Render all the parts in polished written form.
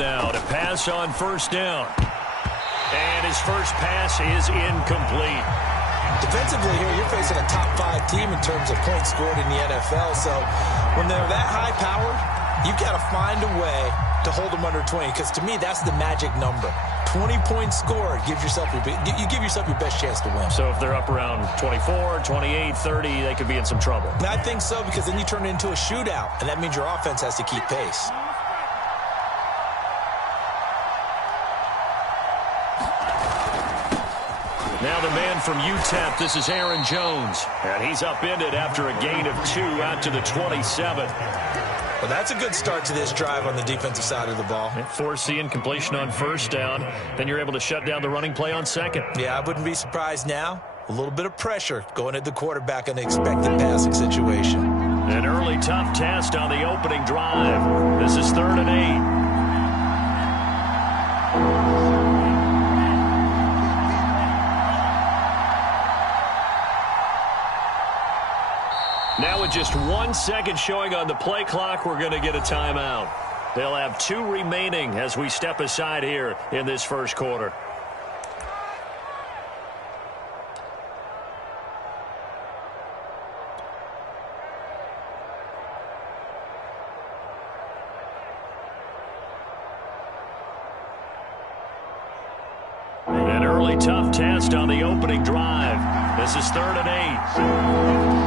now to pass on first down. And his first pass is incomplete. Defensively here, you're facing a top 5 team in terms of points scored in the NFL. So when they're that high-powered, you've got to find a way to hold them under 20. Because to me, that's the magic number. 20 points scored, you give yourself your best chance to win. So if they're up around 24, 28, 30, they could be in some trouble. And I think so, because then you turn it into a shootout, and that means your offense has to keep pace. Now the man from UTEP, this is Aaron Jones. And he's upended after a gain of 2 out to the 27. Well, that's a good start to this drive on the defensive side of the ball. Force the incompletion on first down. Then you're able to shut down the running play on second. Yeah, I wouldn't be surprised now. A little bit of pressure going at the quarterback in an expected passing situation. An early tough test on the opening drive. This is 3rd and 8. Now with just 1 second showing on the play clock, we're going to get a timeout. They'll have 2 remaining as we step aside here in this first quarter. An early tough test on the opening drive. This is 3rd and 8.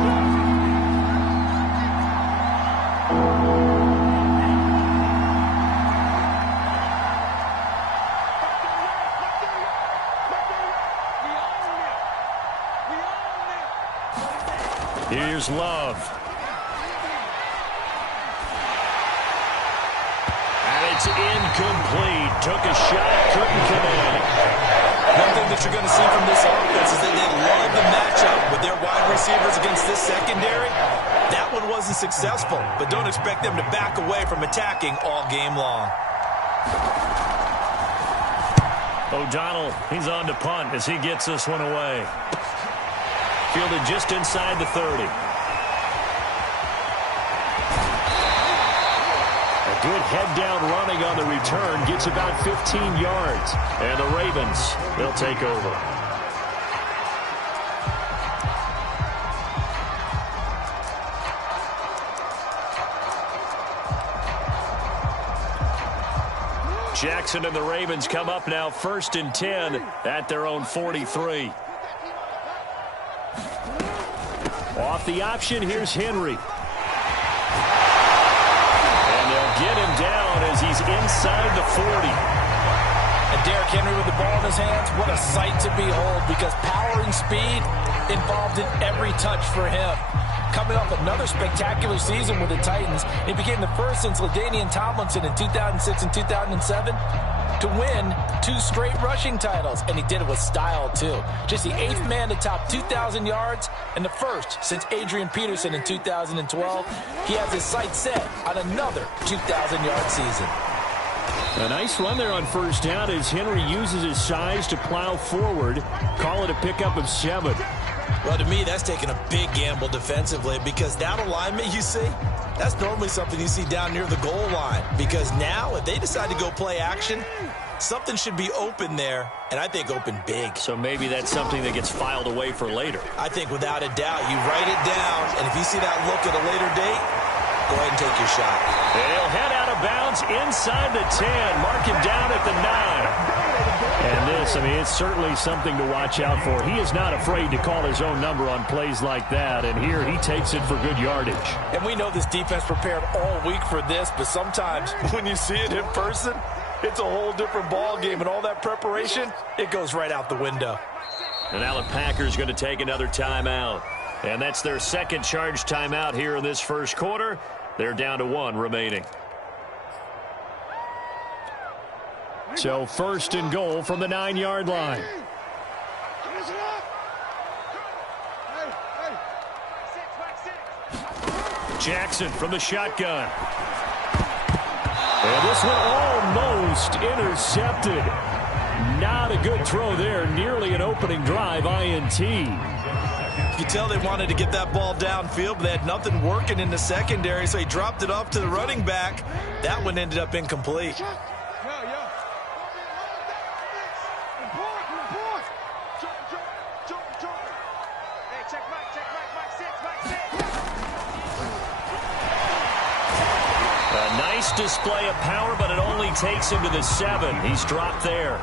Here's Love. And it's incomplete. Took a shot, couldn't connect. One thing that you're going to see from this offense is that they love the matchup with their wide receivers against this secondary. That one wasn't successful, but don't expect them to back away from attacking all game long. O'Donnell, he's on to punt as he gets this one away. Fielded just inside the 30. A good head-down running on the return. Gets about 15 yards. And the Ravens, they'll take over. Jackson and the Ravens come up now 1st and 10 at their own 43. Off the option, here's Henry. And they'll get him down as he's inside the 40. And Derrick Henry with the ball in his hands, what a sight to behold, because power and speed involved in every touch for him. Coming off another spectacular season with the Titans, he became the first since LaDainian Tomlinson in 2006 and 2007 to win 2 straight rushing titles, and he did it with style, too. Just the 8th man to top 2,000 yards and the first since Adrian Peterson in 2012. He has his sights set on another 2,000-yard season. A nice run there on first down as Henry uses his size to plow forward. Call it a pickup of 7. Well, to me, that's taking a big gamble defensively, because that alignment you see, that's normally something you see down near the goal line. Because now, if they decide to go play action, something should be open there, and I think open big. So maybe that's something that gets filed away for later. I think without a doubt, you write it down, and if you see that look at a later date, go ahead and take your shot. He'll head out of bounds inside the 10. Mark him down at the 9. And this, I mean, it's certainly something to watch out for. He is not afraid to call his own number on plays like that, and here he takes it for good yardage. And we know this defense prepared all week for this, but sometimes when you see it in person, it's a whole different ball game, and all that preparation, it goes right out the window. And now the Packers going to take another timeout. And that's their second charge timeout here in this first quarter. They're down to 1 remaining. So 1st and goal from the 9-yard line. Jackson from the shotgun. And this one almost intercepted. Not a good throw there. Nearly an opening drive INT. You could tell they wanted to get that ball downfield, but they had nothing working in the secondary, so he dropped it off to the running back. That one ended up incomplete. display of power, but it only takes him to the 7. He's dropped there.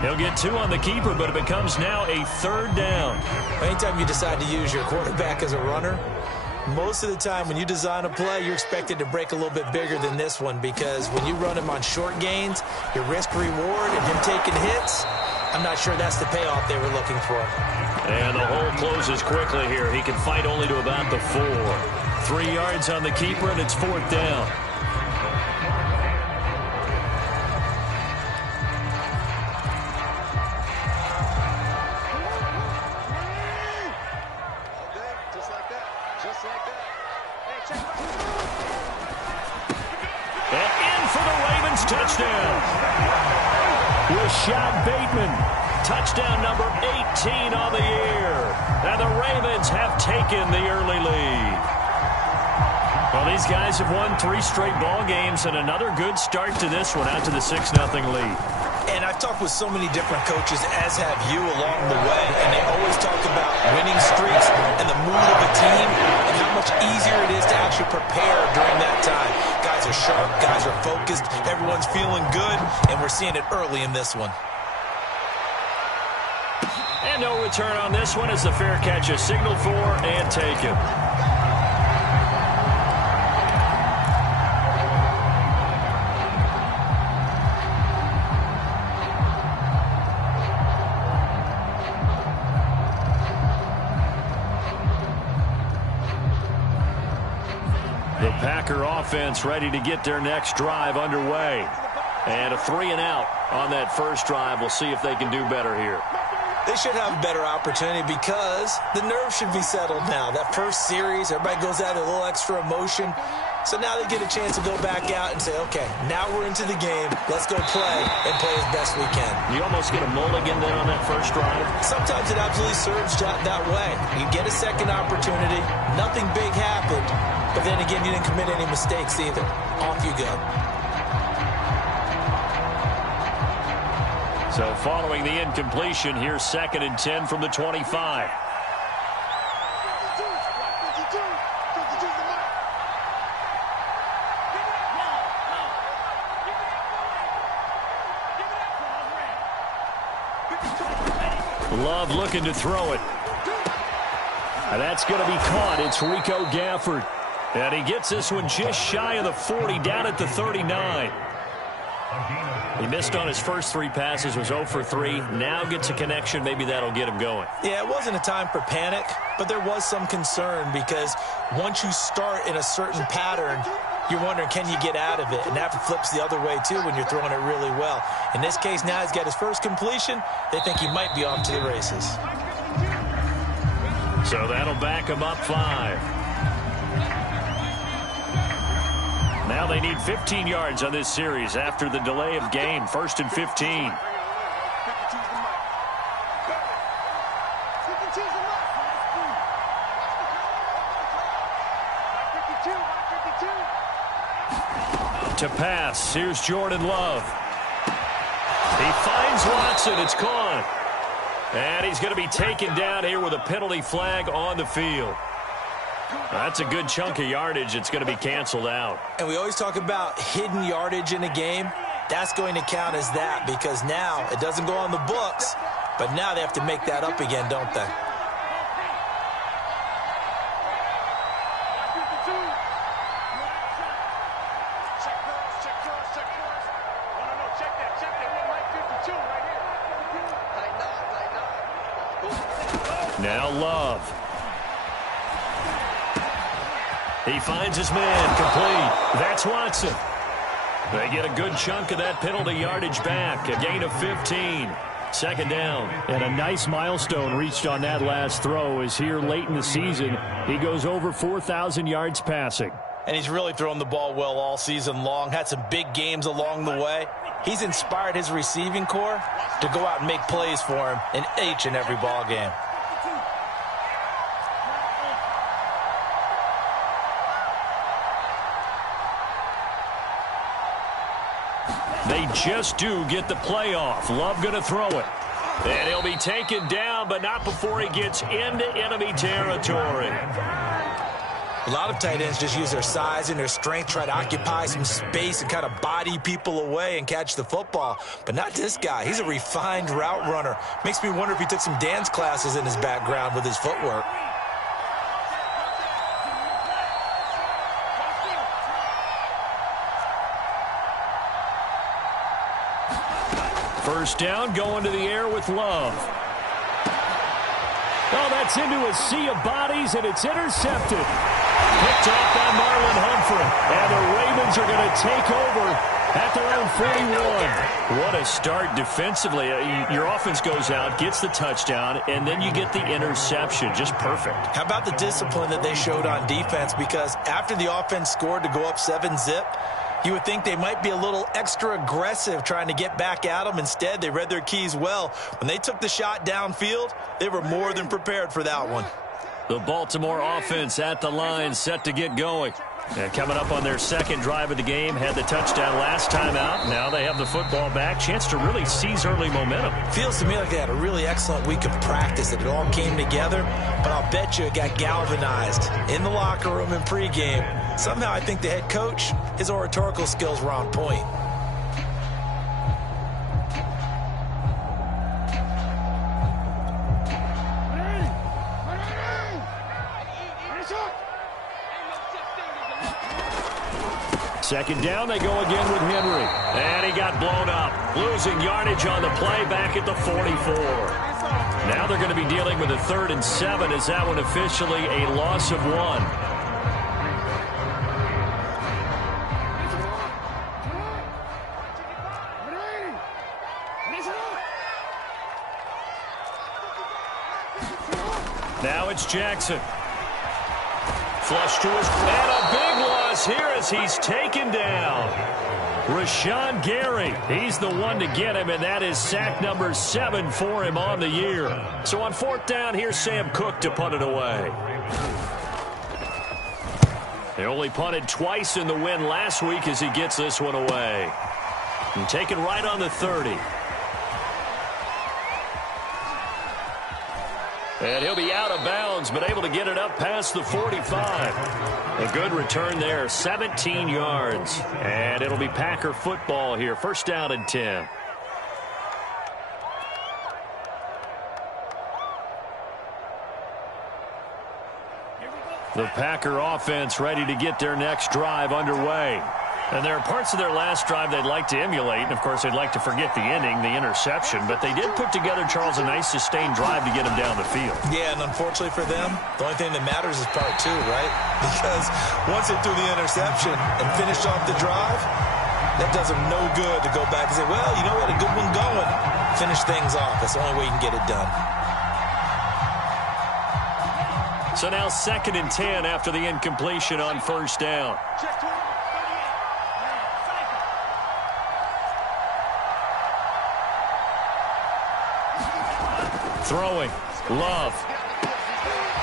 He'll get 2 on the keeper, but it becomes now a 3rd down. Anytime you decide to use your quarterback as a runner, most of the time when you design a play, you're expected to break a little bit bigger than this one, because when you run him on short gains, your risk-reward and him taking hits, I'm not sure that's the payoff they were looking for. And the hole closes quickly here. He can fight only to about the 4. 3 yards on the keeper, and it's 4th down. And in for the Ravens touchdown. Rashad Bateman, touchdown number 18 on the year. And the Ravens have taken the early lead. Well, these guys have won 3 straight ball games, and another good start to this one, out to the 6-0 lead. And I've talked with so many different coaches, as have you, along the way, and they always talk about winning streaks and the mood of a team and how much easier it is to actually prepare during that time. Guys are sharp, guys are focused, everyone's feeling good, and we're seeing it early in this one. And no return on this one as the fair catch is signaled for and taken. The Packer offense ready to get their next drive underway. And a 3-and-out on that first drive. We'll see if they can do better here. They should have a better opportunity because the nerves should be settled now. That first series, everybody goes out with a little extra emotion. So now they get a chance to go back out and say, okay, now we're into the game. Let's go play and play as best we can. You almost get a mulligan then on that first drive? Sometimes it absolutely serves that way. You get a second opportunity. Nothing big happened. But then again, you didn't commit any mistakes either. Off you go. So following the incompletion, here's 2nd and 10 from the 25. Love looking to throw it. And that's going to be caught. It's Rico Gafford. And he gets this one just shy of the 40, down at the 39. He missed on his first 3 passes, was 0 for 3. Now gets a connection. Maybe that'll get him going. Yeah, it wasn't a time for panic, but there was some concern because once you start in a certain pattern, you're wondering, can you get out of it? And that flips the other way, too, when you're throwing it really well. In this case, now he's got his first completion. They think he might be off to the races. So that'll back him up 5. Now they need 15 yards on this series after the delay of game. 1st and 15. To pass, here's Jordan Love. He finds Watson, it's caught. And he's going to be taken down here with a penalty flag on the field. That's a good chunk of yardage. It's going to be canceled out. And we always talk about hidden yardage in a game. That's going to count as that because now it doesn't go on the books, but now they have to make that up again, don't they? Now Love. He finds his man, complete. That's Watson. They get a good chunk of that penalty yardage back. A gain of 15. 2nd down. And a nice milestone reached on that last throw is here late in the season. He goes over 4,000 yards passing. And he's really thrown the ball well all season long. Had some big games along the way. He's inspired his receiving corps to go out and make plays for him in each and every ball game. They just do get the playoff. Love going to throw it. And he'll be taken down, but not before he gets into enemy territory. A lot of tight ends just use their size and their strength, try to occupy some space and kind of body people away and catch the football. But not this guy. He's a refined route runner. Makes me wonder if he took some dance classes in his background with his footwork. First down, going to the air with Love. Oh, that's into a sea of bodies, and it's intercepted. Picked off by Marlon Humphrey. And the Ravens are going to take over at their own 41. What a start defensively. Your offense goes out, gets the touchdown, and then you get the interception. Just perfect. How about the discipline that they showed on defense? Because after the offense scored to go up 7-zip, you would think they might be a little extra aggressive trying to get back at them. Instead, they read their keys well. When they took the shot downfield, they were more than prepared for that one. The Baltimore offense at the line, set to get going. And coming up on their second drive of the game, had the touchdown last time out. Now they have the football back. Chance to really seize early momentum. Feels to me like they had a really excellent week of practice, that it all came together. But I'll bet you it got galvanized in the locker room in pregame. Somehow I think the head coach, his oratorical skills were on point. Second down, they go again with Henry. And he got blown up. Losing yardage on the play back at the 44. Now they're going to be dealing with a 3rd and 7 as that one officially a loss of 1. Now it's Jackson. Flush to his, and a big loss here as he's taken down. Rashawn Gary, he's the one to get him, and that is sack number 7 for him on the year. So on 4th down, here's Sam Cook to punt it away. They only punted twice in the win last week as he gets this one away. And taken right on the 30. And he'll be out of bounds, but able to get it up past the 45. A good return there, 17 yards. And it'll be Packer football here, 1st down and 10. The Packer offense ready to get their next drive underway. And there are parts of their last drive they'd like to emulate. And, of course, they'd like to forget the ending, the interception. But they did put together, Charles, a nice sustained drive to get them down the field. Yeah, and unfortunately for them, the only thing that matters is part 2, right? Because once they threw the interception and finished off the drive, that does them no good to go back and say, well, you know, we had a good one going. Finish things off. That's the only way you can get it done. So now 2nd and 10 after the incompletion on 1st down. Throwing. Love.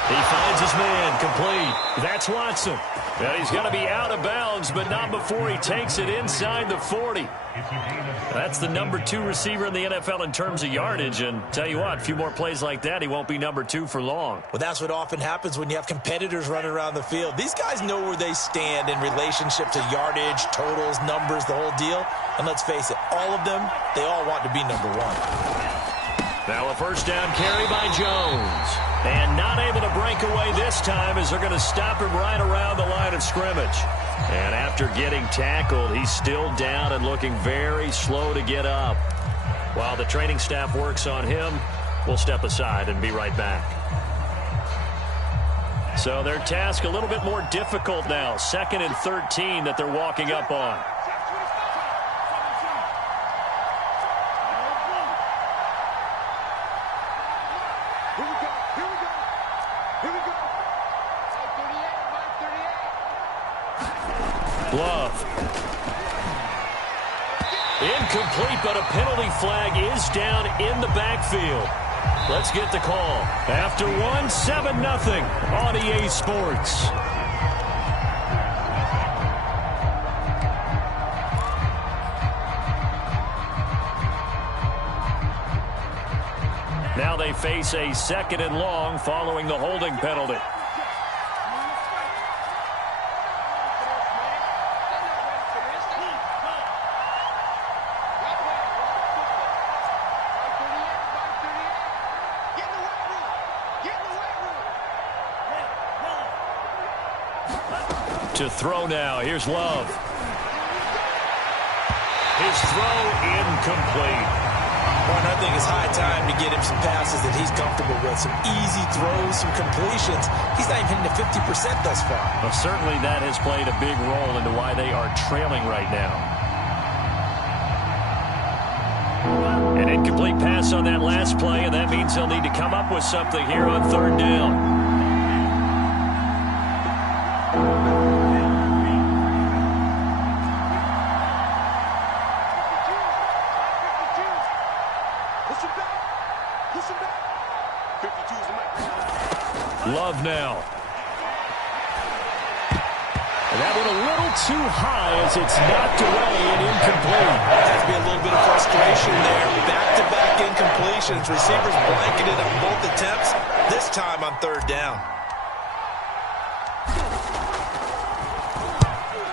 He finds his man. Complete. That's Watson. Well, he's going to be out of bounds, but not before he takes it inside the 40. That's the number 2 receiver in the NFL in terms of yardage. And tell you what, a few more plays like that, he won't be number 2 for long. Well, that's what often happens when you have competitors running around the field. These guys know where they stand in relationship to yardage, totals, numbers, the whole deal. And let's face it, all of them, they all want to be number 1. Now a 1st down carry by Jones. And not able to break away this time as they're going to stop him right around the line of scrimmage. And after getting tackled, he's still down and looking very slow to get up. While the training staff works on him, we'll step aside and be right back. So their task a little bit more difficult now. 2nd and 13 that they're walking up on. Love. Incomplete, but a penalty flag is down in the backfield. Let's get the call. After 1, 7-0 on EA Sports. Now they face a 2nd and long following the holding penalty. To throw now. Here's Love. His throw incomplete. Well, I think it's high time to get him some passes that he's comfortable with. Some easy throws, some completions. He's not even hitting the 50% thus far. Well, certainly that has played a big role into why they are trailing right now. An incomplete pass on that last play, and that means they'll need to come up with something here on third down. Love now. And that one a little too high as it's knocked away and incomplete. Has to be a little bit of frustration there. Back-to-back incompletions. Receivers blanketed on both attempts. This time on third down.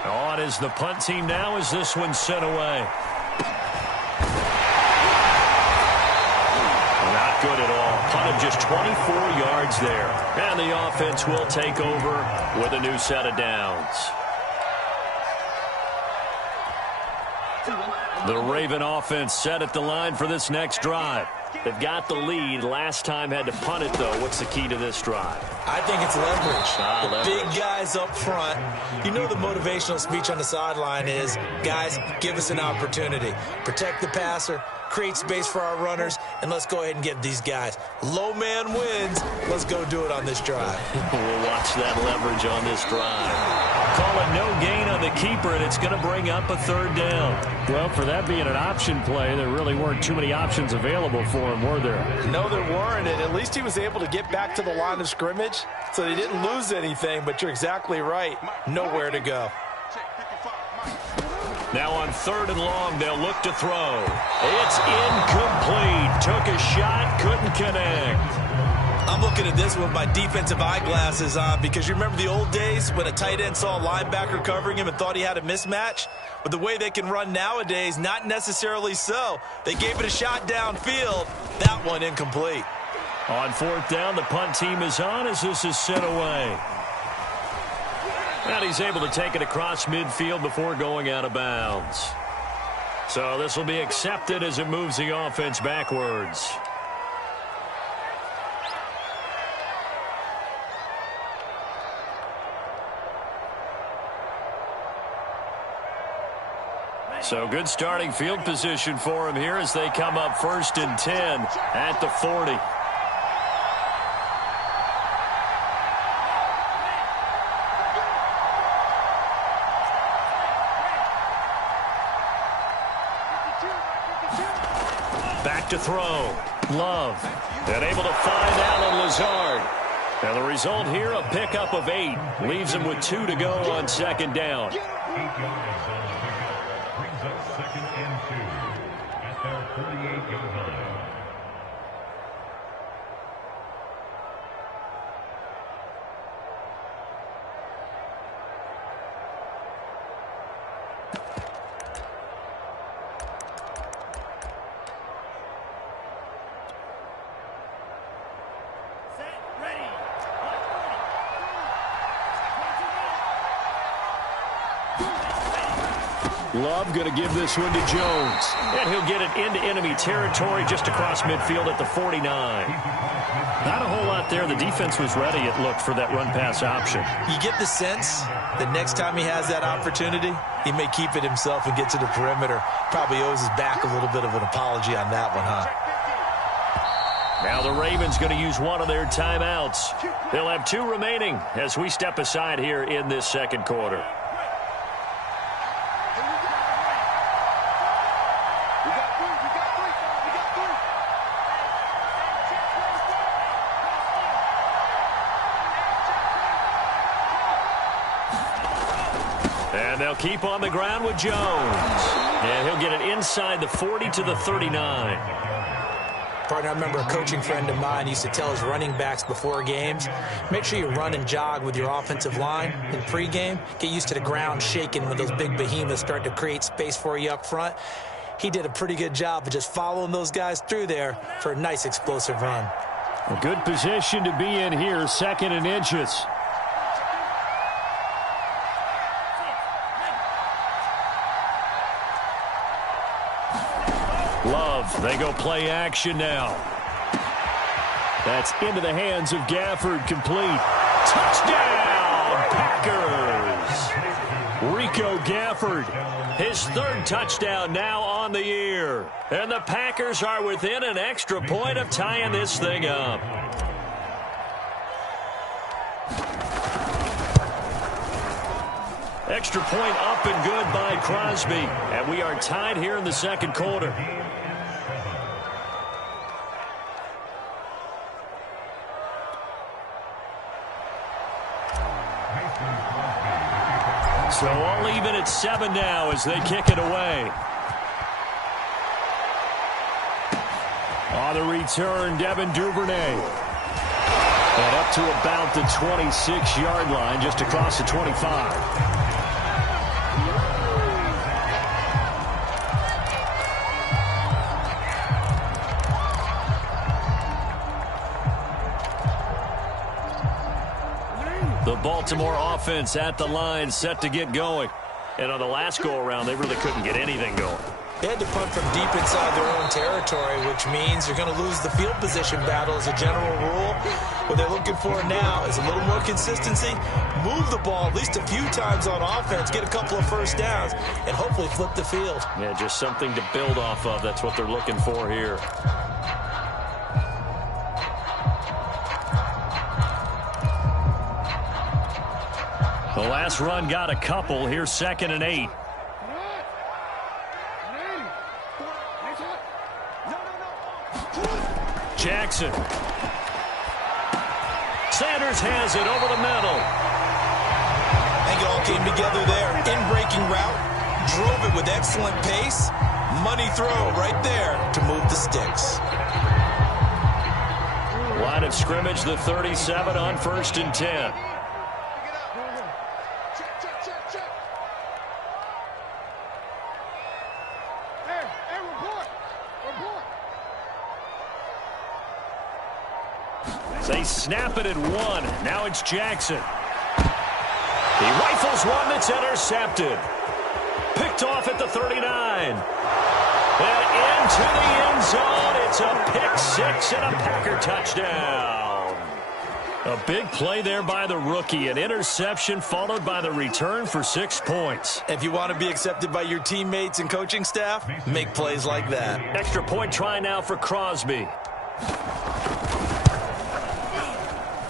On is the punt team now as this one's sent away. Not good at all. Punt of just 24 yards there. And the offense will take over with a new set of downs. The Raven offense set at the line for this next drive. They've got the lead. Last time had to punt it, though. What's the key to this drive? I think it's leverage. Leverage. Big guys up front. You know the motivational speech on the sideline is, guys, give us an opportunity. Protect the passer, create space for our runners, and let's go ahead and get these guys. Low man wins. Let's go do it on this drive. We'll watch that leverage on this drive. Call it no gain on the keeper, and it's going to bring up a third down. Well, for that being an option play, there really weren't too many options available for him, were there? No, there weren't, and at least he was able to get back to the line of scrimmage, so they didn't lose anything, but you're exactly right. Nowhere to go. Now on third and long, they'll look to throw. It's incomplete. Took a shot, couldn't connect. I'm looking at this with my defensive eyeglasses on because you remember the old days when a tight end saw a linebacker covering him and thought he had a mismatch? But the way they can run nowadays, not necessarily so. They gave it a shot downfield. That one incomplete. On fourth down, the punt team is on as this is sent away. And he's able to take it across midfield before going out of bounds. So this will be accepted as it moves the offense backwards. So good starting field position for him here as they come up 1st and 10 at the 40. Back to throw. Love. And able to find Alan Lazard. And the result here, a pickup of 8. Leaves him with 2 to go on 2nd down. Brings up 2nd and 2 at their 38-yard line. Love going to give this one to Jones. And he'll get it into enemy territory just across midfield at the 49. Not a whole lot there. The defense was ready, it looked, for that run-pass option. You get the sense that next time he has that opportunity, he may keep it himself and get to the perimeter. Probably owes his back a little bit of an apology on that one, huh? Now the Ravens going to use one of their timeouts. They'll have 2 remaining as we step aside here in this 2nd quarter. And they'll keep on the ground with Jones. And he'll get it inside the 40 to the 39. Partner, I remember a coaching friend of mine used to tell his running backs before games, make sure you run and jog with your offensive line in pregame. Get used to the ground shaking when those big behemoths start to create space for you up front. He did a pretty good job of just following those guys through there for a nice explosive run. A good position to be in here, 2nd and inches. Love, they go play action now. That's into the hands of Gafford, complete. Touchdown, Packers! Rico Gafford, his third touchdown now on the year. And the Packers are within an extra point of tying this thing up. Extra point up and good by Crosby. And we are tied here in the second quarter. So all even at 7 now as they kick it away. On the return, Devin Duvernay. And up to about the 26-yard line, just across the 25. The Baltimore offense at the line, set to get going. And on the last go-around, they really couldn't get anything going. They had to punt from deep inside their own territory, which means you're going to lose the field position battle as a general rule. What they're looking for now is a little more consistency, move the ball at least a few times on offense, get a couple of first downs, and hopefully flip the field. Yeah, just something to build off of. That's what they're looking for here. The last run got a couple. Here's 2nd and 8. Jackson. Sanders has it over the middle. I think it all came together there. In-breaking route. Drove it with excellent pace. Money throw right there to move the sticks. Line of scrimmage, the 37 on 1st and 10. They snap it at 1. Now it's Jackson. He rifles one that's intercepted. Picked off at the 39. And into the end zone. It's a pick-6 and a Packer touchdown. A big play there by the rookie. An interception followed by the return for 6 points. If you want to be accepted by your teammates and coaching staff, make plays like that. Extra point try now for Crosby.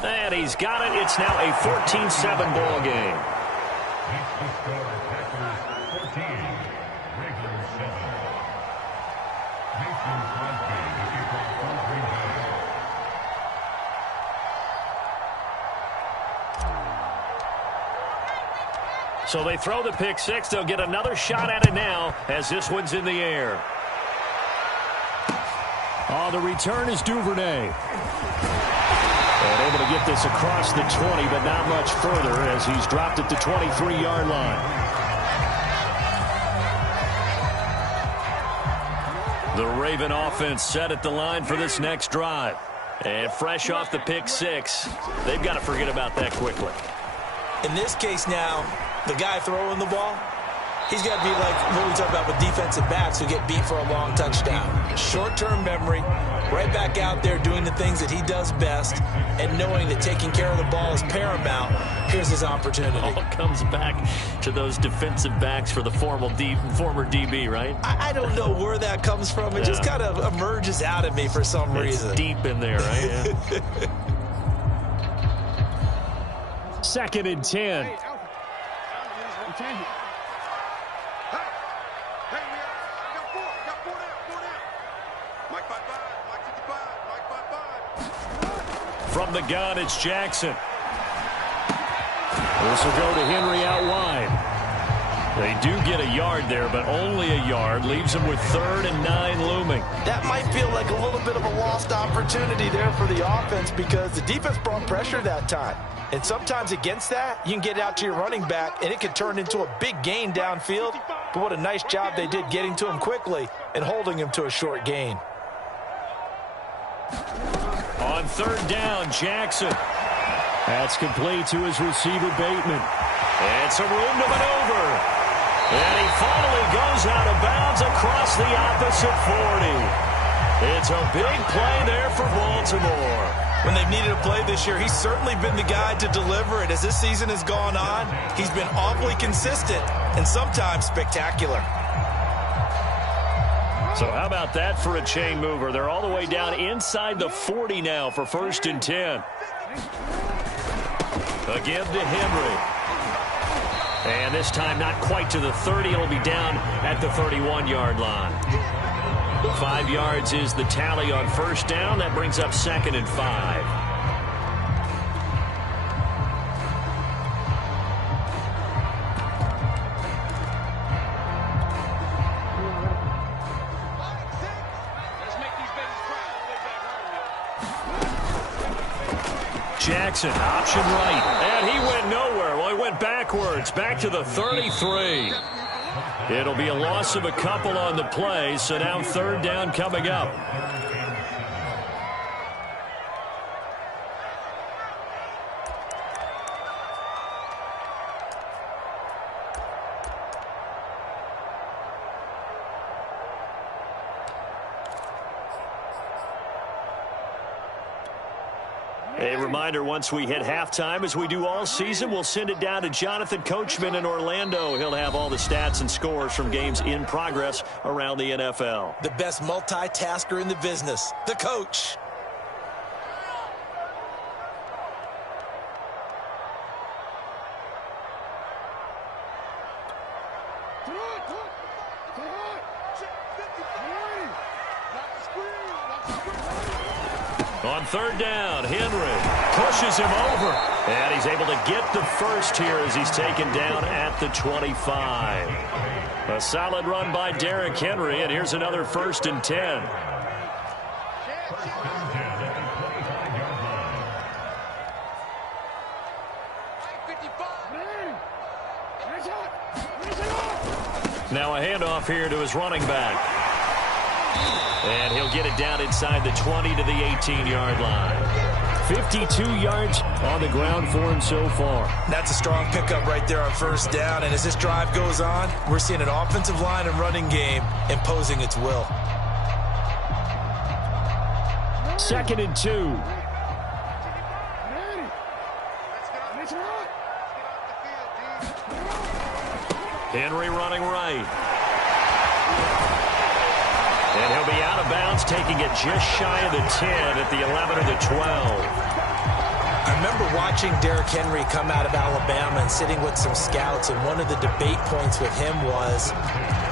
And he's got it. It's now a 14-7 ball game. So they throw the pick-6. They'll get another shot at it now as this one's in the air. On the return is Duvernay. And able to get this across the 20, but not much further as he's dropped at the 23-yard line. The Raven offense set at the line for this next drive. And fresh off the pick-6, they've got to forget about that quickly. In this case now, the guy throwing the ball, he's got to be like what we talk about with defensive backs who get beat for a long touchdown. Short-term memory, right back out there doing the things that he does best, and knowing that taking care of the ball is paramount. Here's his opportunity. All comes back to those defensive backs for the former DB, right? I don't know where that comes from. It just kind of emerges out of me for some reason. Deep in there, right? Yeah. 2nd and 10. From the gun, it's Jackson. This will go to Henry out wide. They do get a yard there, but only a yard. Leaves them with 3rd and 9 looming. That might feel like a little bit of a lost opportunity there for the offense because the defense brought pressure that time. And sometimes against that, you can get out to your running back, and it can turn into a big gain downfield. But what a nice job they did getting to him quickly and holding him to a short gain. On 3rd down, Jackson. That's complete to his receiver, Bateman. And some room to maneuver. And he finally goes out of bounds across the opposite 40. It's a big play there for Baltimore. When they've needed a play this year, he's certainly been the guy to deliver it. As this season has gone on, he's been awfully consistent and sometimes spectacular. So how about that for a chain mover? They're all the way down inside the 40 now for 1st and 10. A give to Henry. And this time not quite to the 30. It'll be down at the 31-yard line. 5 yards is the tally on 1st down. That brings up 2nd and 5. Jackson, option right, and he went nowhere. Well, he went backwards, back to the 33. It'll be a loss of a couple on the play, so now 3rd down coming up. A reminder, once we hit halftime, as we do all season, we'll send it down to Jonathan Coachman in Orlando. He'll have all the stats and scores from games in progress around the NFL. The best multitasker in the business, the coach. On 3rd down, Henry pushes him over. And he's able to get the first here as he's taken down at the 25. A solid run by Derrick Henry, and here's another 1st and 10. Now a handoff here to his running back. And he'll get it down inside the 20 to the 18-yard line. 52 yards on the ground for him so far. That's a strong pickup right there on 1st down. And as this drive goes on, we're seeing an offensive line and running game imposing its will. 2nd and 2. Henry running right. And he'll be out of bounds, taking it just shy of the 10 at the 11 or the 12. I remember watching Derrick Henry come out of Alabama and sitting with some scouts, and one of the debate points with him was,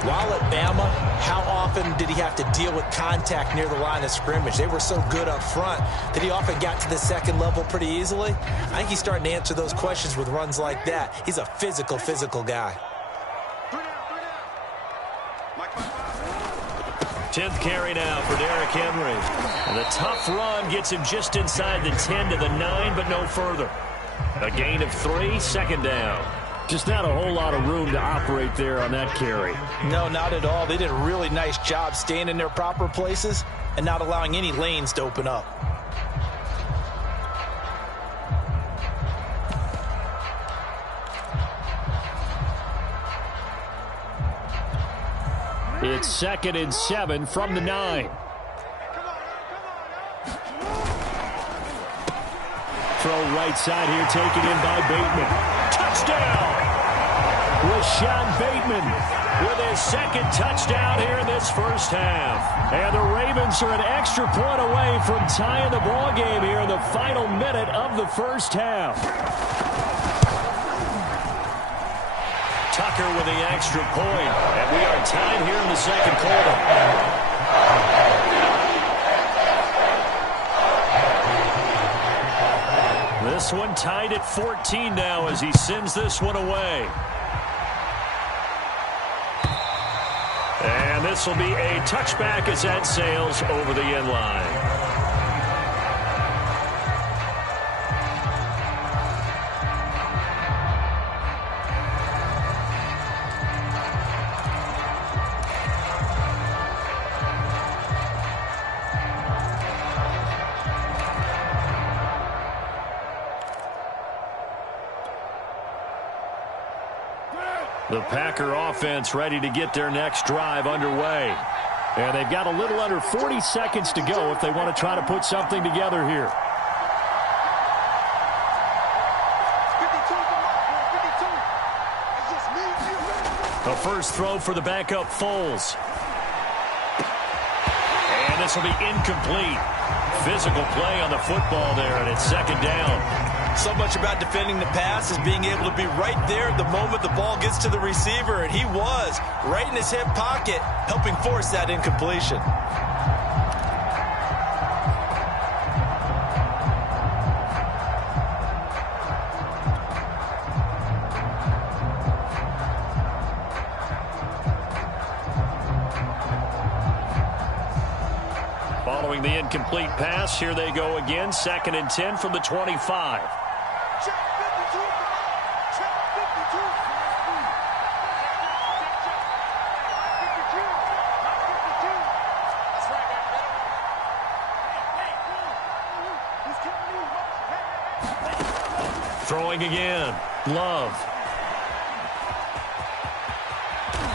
while at Bama, how often did he have to deal with contact near the line of scrimmage? They were so good up front that he often got to the 2nd level pretty easily. I think he's starting to answer those questions with runs like that. He's a physical guy. 10th carry now for Derrick Henry. And the tough run gets him just inside the 10 to the 9, but no further. A gain of 3, 2nd down. Just not a whole lot of room to operate there on that carry. No, not at all. They did a really nice job staying in their proper places and not allowing any lanes to open up. It's 2nd and 7 from the 9. Throw right side here, taken in by Bateman. Touchdown! Rashad Bateman with his 2nd touchdown here in this 1st half. And the Ravens are an extra point away from tying the ball game here in the final minute of the 1st half. Tucker with the extra point, and we are tied here in the 2nd quarter. This one tied at 14 now as he sends this one away. And this will be a touchback as that sails over the end line. The Packer offense ready to get their next drive underway. And they've got a little under 40 seconds to go if they want to try to put something together here. The first throw for the backup Foles. And this will be incomplete. Physical play on the football there, and it's second down. So much about defending the pass is being able to be right there the moment the ball gets to the receiver, and he was right in his hip pocket, helping force that incompletion. Following the incomplete pass, here they go again. 2nd and 10 from the 25. Throwing again. Love.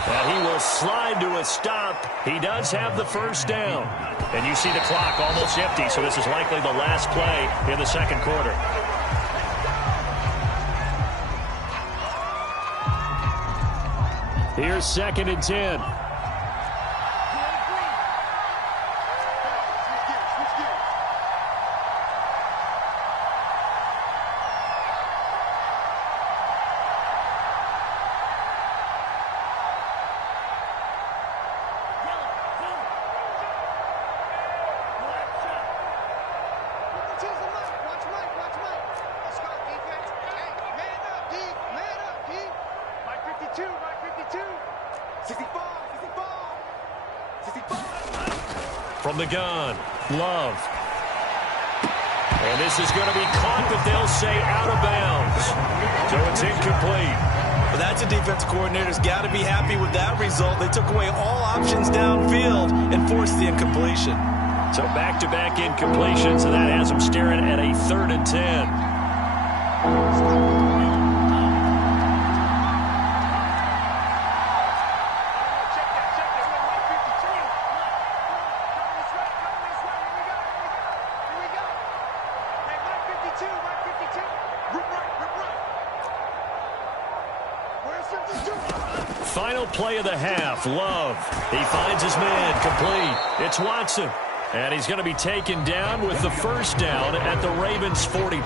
And he will slide to a stop. He does have the first down. And you see the clock almost empty, so this is likely the last play in the second quarter. Here's 2nd and 10. From the gun, Love. And this is going to be caught, but they'll say out of bounds. So it's incomplete. Well, that's a defense coordinator's got to be happy with that result. They took away all options downfield and forced the incompletion. So back-to-back incompletions, and that has them staring at a 3rd and 10. Final play of the half, Love. He finds his man, complete. It's Watson. And he's going to be taken down with the first down at the Ravens' 42.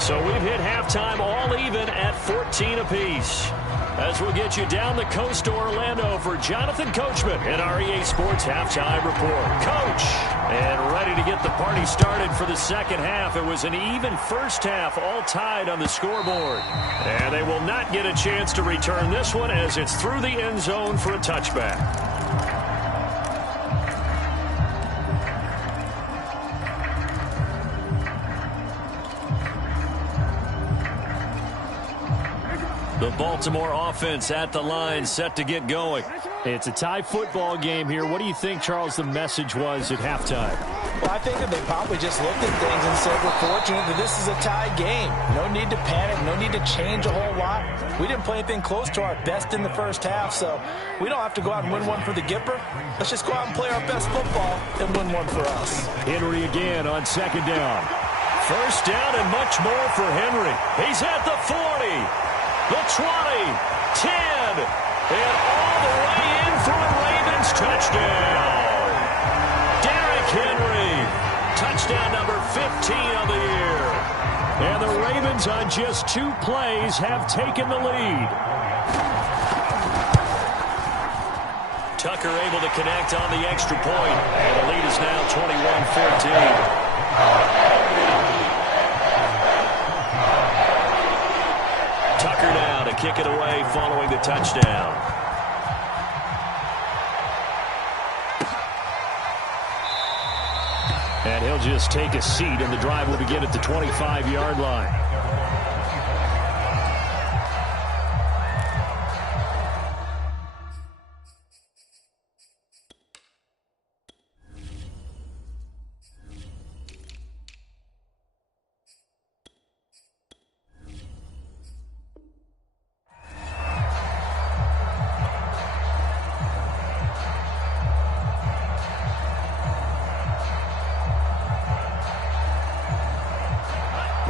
So we've hit halftime all even at 14 apiece. As we'll get you down the coast to Orlando for Jonathan Coachman in our EA Sports Halftime Report. Coach, and ready to get the party started for the second half. It was an even first half, all tied on the scoreboard. And they will not get a chance to return this one as it's through the end zone for a touchback. The Baltimore offense at the line, set to get going. It's a tie football game here. What do you think, Charles, the message was at halftime? Well, I think that they probably just looked at things and said, we're fortunate that this is a tie game. No need to panic, no need to change a whole lot. We didn't play anything close to our best in the first half, so we don't have to go out and win one for the Gipper. Let's just go out and play our best football and win one for us. Henry again on second down. First down and much more for Henry. He's at the 40. The 20, 10, and all the way in for a Ravens touchdown. Derrick Henry, touchdown number 15 of the year. And the Ravens on just 2 plays have taken the lead. Tucker able to connect on the extra point, and the lead is now 21-14. Tucker now to kick it away following the touchdown. And he'll just take a seat, and the drive will begin at the 25-yard line.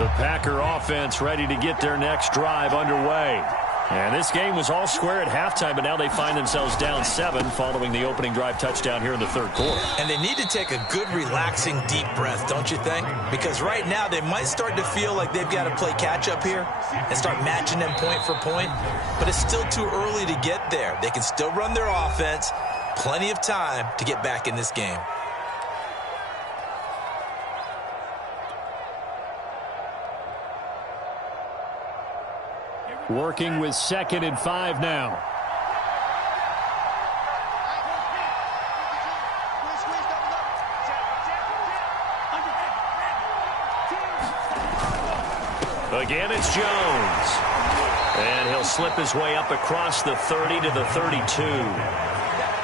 The Packer offense ready to get their next drive underway. And this game was all square at halftime, but now they find themselves down 7 following the opening drive touchdown here in the third quarter. And they need to take a good, relaxing, deep breath, don't you think? Because right now they might start to feel like they've got to play catch-up here and start matching them point for point. But it's still too early to get there. They can still run their offense. Plenty of time to get back in this game. Working with 2nd and 5 now. Again, it's Jones. And he'll slip his way up across the 30 to the 32.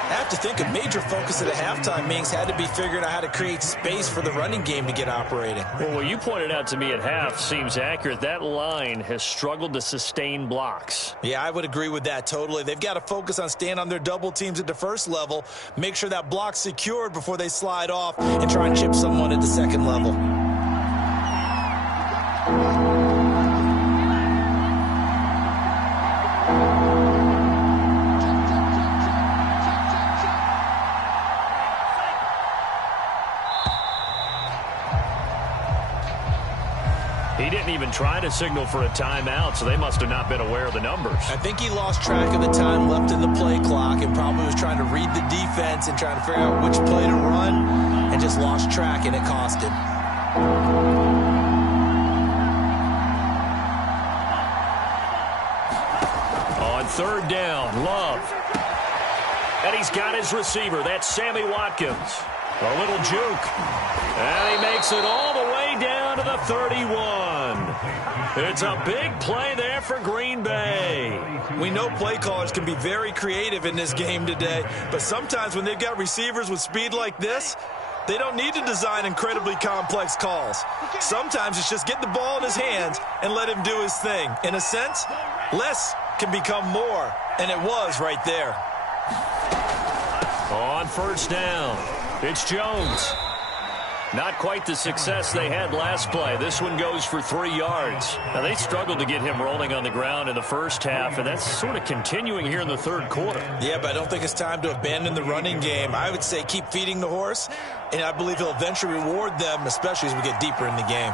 I have to think a major focus at a halftime means had to be figuring out how to create space for the running game to get operating. Well, what you pointed out to me at half seems accurate. That line has struggled to sustain blocks. Yeah, I would agree with that totally. They've got to focus on staying on their double teams at the first level, make sure that block's secured before they slide off and try and chip someone at the second level. He didn't even try to signal for a timeout, so they must have not been aware of the numbers. I think he lost track of the time left in the play clock and probably was trying to read the defense and trying to figure out which play to run and just lost track, and it cost him. On 3rd down, Love. And he's got his receiver. That's Sammy Watkins. A little juke. And he makes it all the way down to the 31. It's a big play there for Green Bay. We know play callers can be very creative in this game today, but sometimes when they've got receivers with speed like this, they don't need to design incredibly complex calls. Sometimes it's just get the ball in his hands and let him do his thing. In a sense, less can become more, and it was right there. On 1st down, it's Jones. Not quite the success they had last play. This one goes for 3 yards. Now, they struggled to get him rolling on the ground in the first half, and that's sort of continuing here in the third quarter. Yeah, but I don't think it's time to abandon the running game. I would say keep feeding the horse, and I believe he'll eventually reward them, especially as we get deeper in the game.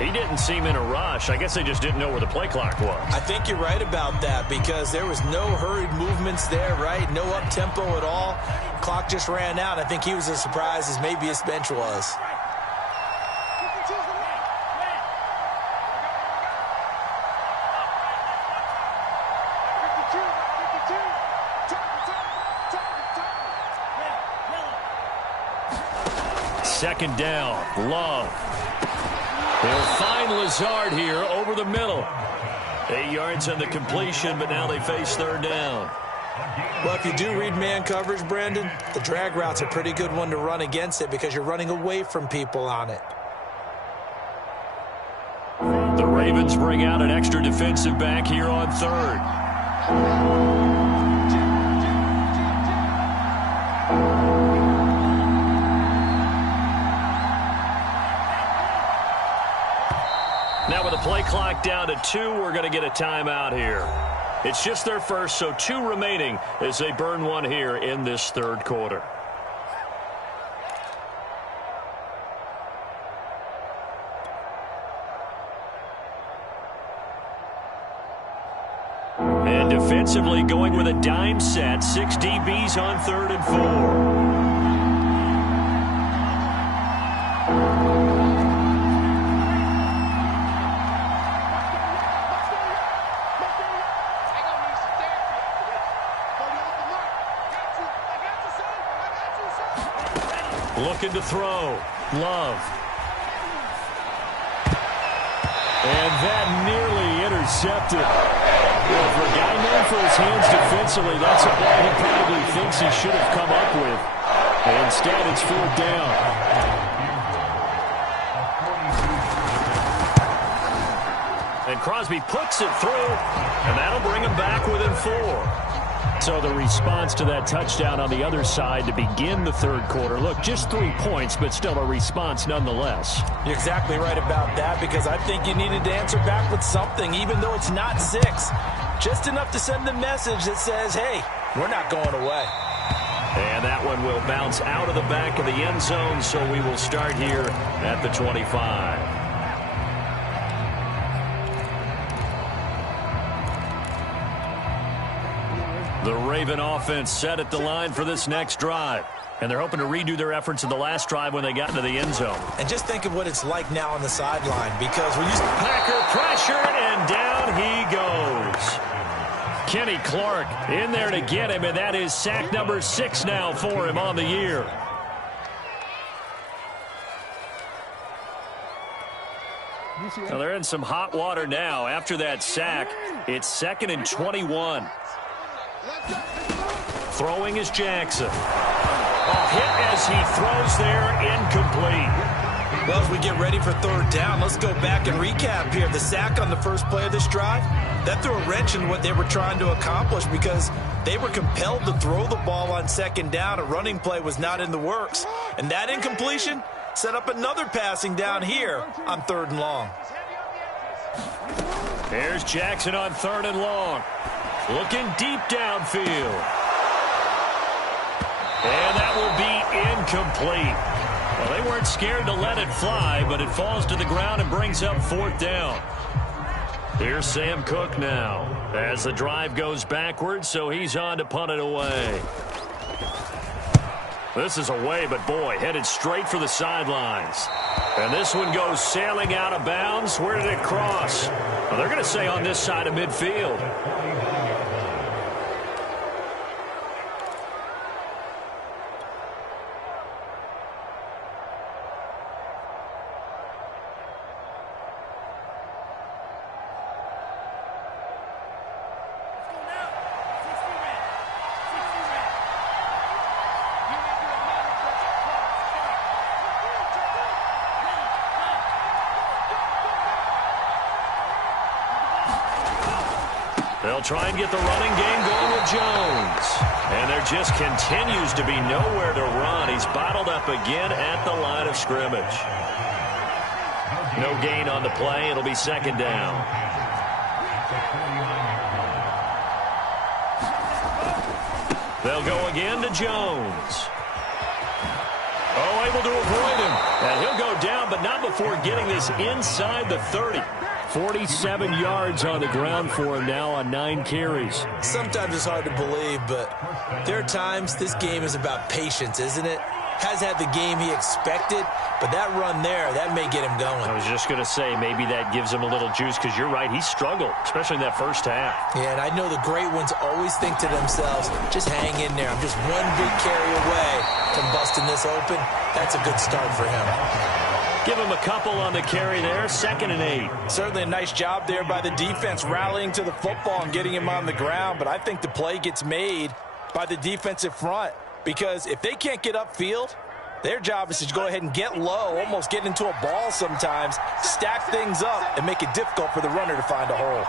He didn't seem in a rush. I guess they just didn't know where the play clock was. I think you're right about that because there was no hurried movements there, right? No up-tempo at all. Clock just ran out. I think he was as surprised as maybe his bench was. Second down, Love. They'll find Lazard here over the middle. 8 yards on the completion, but now they face 3rd down. Well, if you do read man coverage, Brandon, the drag route's a pretty good one to run against it because you're running away from people on it. The Ravens bring out an extra defensive back here on 3rd. Now with the play clock down to 2, we're going to get a timeout here. It's just their first, so 2 remaining as they burn one here in this third quarter. And defensively going with a dime set, 6 DBs on 3rd and 4. Looking to throw. Love. And that nearly intercepted. Well, for a guy known for his hands defensively, that's a ball he probably thinks he should have come up with. And instead, it's 4th down. And Crosby puts it through, and that'll bring him back within 4. So the response to that touchdown on the other side to begin the third quarter. Look, just 3 points, but still a response nonetheless. You're exactly right about that, because I think you needed to answer back with something, even though it's not 6. Just enough to send the message that says, hey, we're not going away. And that one will bounce out of the back of the end zone, so we will start here at the 25. The Raven offense set at the line for this next drive. And they're hoping to redo their efforts in the last drive when they got into the end zone. And just think of what it's like now on the sideline, because when you... Packer pressured, and down he goes. Kenny Clark in there to get him, and that is sack number 6 now for him on the year. Well, they're in some hot water now. After that sack, it's 2nd and 21. Throwing is Jackson. A hit as he throws there, incomplete. Well, as we get ready for third down, let's go back and recap here. The sack on the first play of this drive, that threw a wrench in what they were trying to accomplish, because they were compelled to throw the ball on second down. A running play was not in the works. And that incompletion set up another passing down here on 3rd and long. There's Jackson on 3rd and long. Looking deep downfield. And that will be incomplete. Well, they weren't scared to let it fly, but it falls to the ground and brings up 4th down. Here's Sam Cook now as the drive goes backwards, so he's on to punt it away. This is away, but boy, headed straight for the sidelines. And this one goes sailing out of bounds. Where did it cross? Well, they're going to say on this side of midfield. They'll try and get the running game going with Jones. And there just continues to be nowhere to run. He's bottled up again at the line of scrimmage. No gain on the play. It'll be 2nd down. They'll go again to Jones. Oh, able to avoid him. And he'll go down, but not before getting this inside the 30. 47 yards on the ground for him now on 9 carries. Sometimes it's hard to believe, but there are times this game is about patience, isn't it? Has had the game he expected, but that run there, that may get him going. I was just going to say, maybe that gives him a little juice, because you're right, he struggled, especially in that first half. Yeah, and I know the great ones always think to themselves, just hang in there. I'm just one big carry away from busting this open. That's a good start for him. Give him a couple on the carry there, 2nd and 8. Certainly a nice job there by the defense rallying to the football and getting him on the ground, but I think the play gets made by the defensive front, because if they can't get upfield, their job is to go ahead and get low, almost get into a ball sometimes, stack things up, and make it difficult for the runner to find a hole.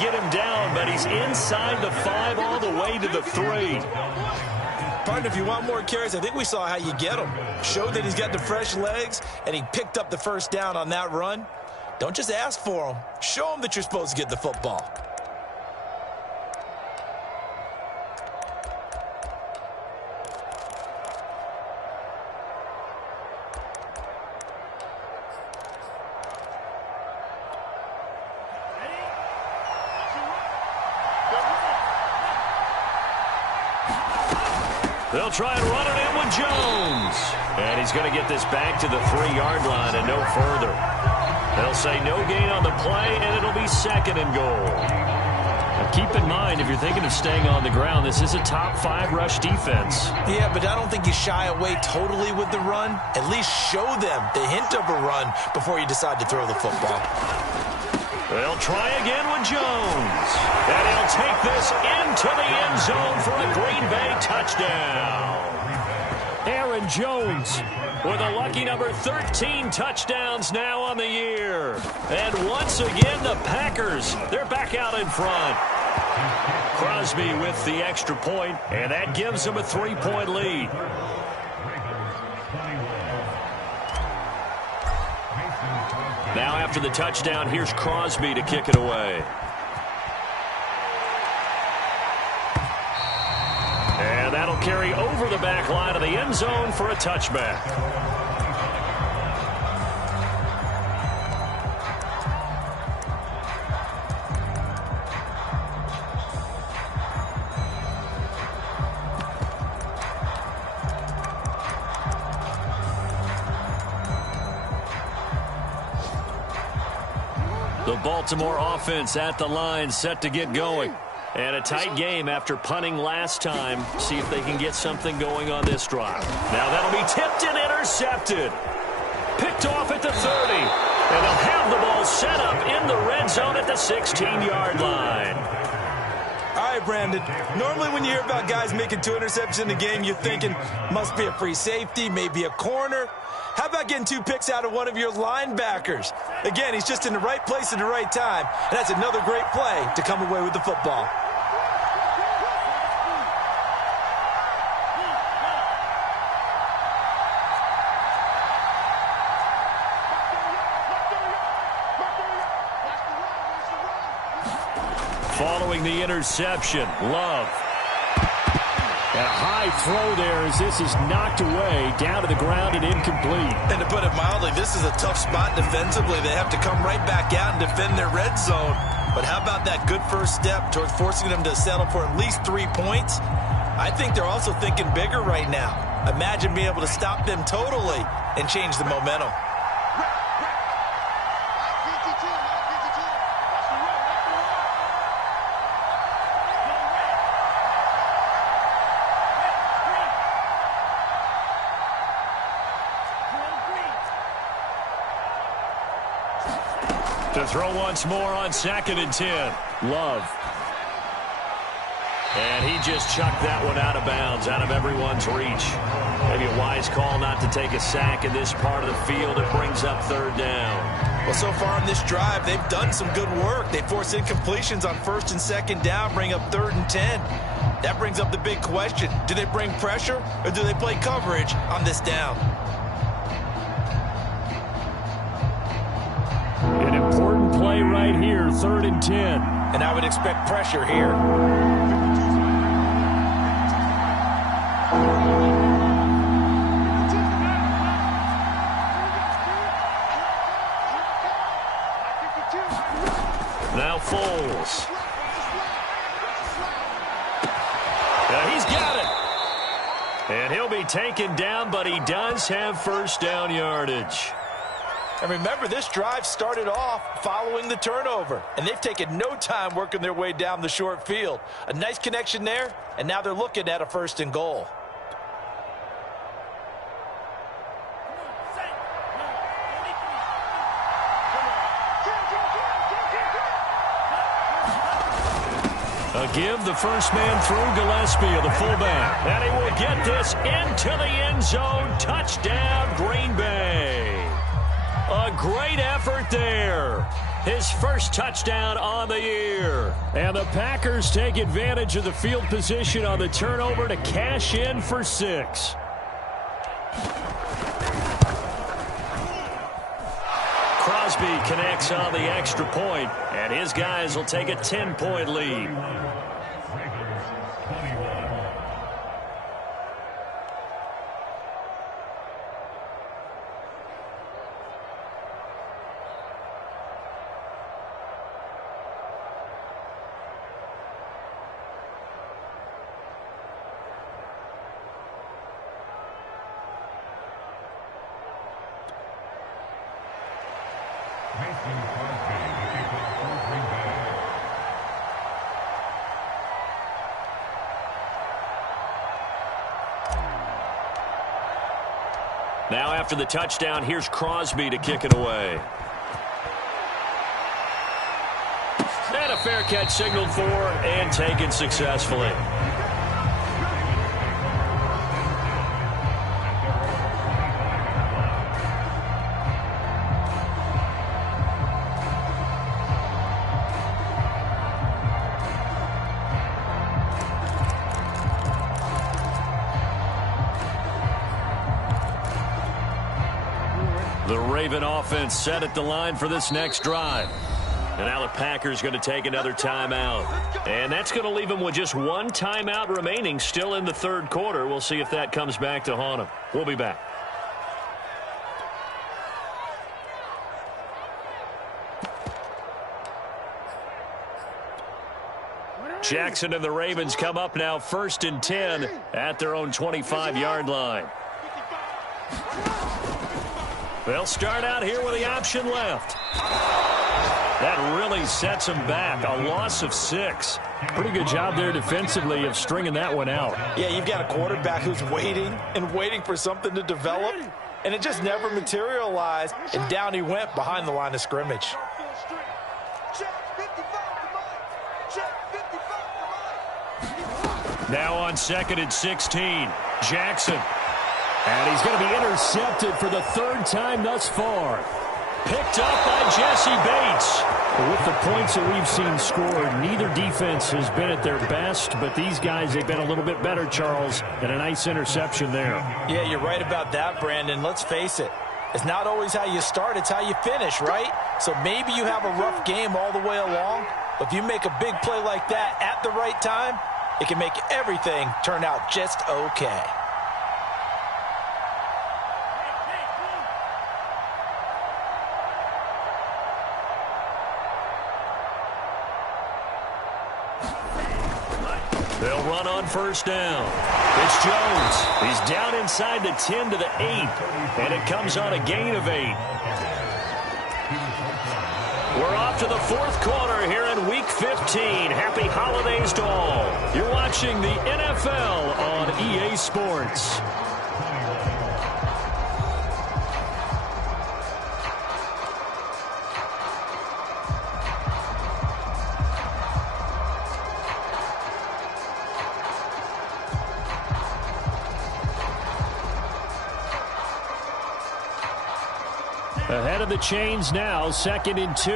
Get him down, but he's inside the 5 all the way to the 3. Partner, if you want more carries, I think we saw how you get him. Showed that he's got the fresh legs, and he picked up the first down on that run. Don't just ask for him. Show him that you're supposed to get the football. They'll try and run it in with Jones. And he's going to get this back to the 3-yard line and no further. They'll say no gain on the play, and it'll be 2nd and goal. Now keep in mind, if you're thinking of staying on the ground, this is a top 5 rush defense. Yeah, but I don't think you shy away totally with the run. At least show them the hint of a run before you decide to throw the football. They'll try again with Jones. And he'll take this into the end zone for a Green Bay touchdown. Aaron Jones with a lucky number 13 touchdowns now on the year. And once again, the Packers, they're back out in front. Crosby with the extra point, and that gives them a 3-point lead. Now after the touchdown, here's Crosby to kick it away. And that'll carry over the back line of the end zone for a touchback. The Baltimore offense at the line, set to get going. And a tight game after punting last time. See if they can get something going on this drive. Now that'll be tipped and intercepted. Picked off at the 30. And they'll have the ball set up in the red zone at the 16-yard line. All right, Brandon. Normally when you hear about guys making 2 interceptions in the game, you're thinking must be a free safety, maybe a corner. How about getting 2 picks out of one of your linebackers? Again, he's just in the right place at the right time, and that's another great play to come away with the football. Following the interception, Love. And a high throw there as this is knocked away, down to the ground and incomplete. And to put it mildly, this is a tough spot defensively. They have to come right back out and defend their red zone. But how about that good first step towards forcing them to settle for at least 3 points? I think they're also thinking bigger right now. Imagine being able to stop them totally and change the momentum. To throw once more on 2nd and 10. Love. And he just chucked that one out of bounds, out of everyone's reach. Maybe a wise call not to take a sack in this part of the field. It brings up 3rd down. Well, so far in this drive, they've done some good work. They force incompletions on 1st and 2nd down, bring up 3rd and 10. That brings up the big question. Do they bring pressure or do they play coverage on this down? An important play right here, 3rd and 10. And I would expect pressure here. Now Foles. He's got it. And he'll be taken down, but he does have 1st down yardage. And remember, this drive started off following the turnover, and they've taken no time working their way down the short field. A nice connection there, and now they're looking at a 1st and goal. Give the first man through Gillespie, the fullback. And he will get this into the end zone. Touchdown, Green Bay. A great effort there. His first touchdown on the year. And the Packers take advantage of the field position on the turnover to cash in for 6. Crosby connects on the extra point, and his guys will take a 10-point lead. Now after the touchdown, here's Crosby to kick it away. a fair catch signaled for and taken successfully. The Raven offense set at the line for this next drive. And now the Packers going to take another timeout. And that's going to leave them with just one timeout remaining still in the third quarter. We'll see if that comes back to haunt them. We'll be back. Jackson and the Ravens come up now 1st and 10 at their own 25-yard line. They'll start out here with the option left. That really sets them back. A loss of 6. Pretty good job there defensively of stringing that one out. Yeah, you've got a quarterback who's waiting and waiting for something to develop, and it just never materialized, and down he went behind the line of scrimmage. Now on 2nd and 16, Jackson. And he's going to be intercepted for the 3rd time thus far. Picked up by Jesse Bates. With the points that we've seen scored, neither defense has been at their best, but these guys, they've been a little bit better, Charles, and a nice interception there. Yeah, you're right about that, Brandon. Let's face it. It's not always how you start, it's how you finish, right? So maybe you have a rough game all the way along, but if you make a big play like that at the right time, it can make everything turn out just okay. They'll run on 1st down. It's Jones. He's down inside the 10 to the 8, and it comes on a gain of 8. We're off to the 4th quarter here in Week 15. Happy holidays to all. You're watching the NFL on EA Sports. Ahead of the chains now, 2nd and 2.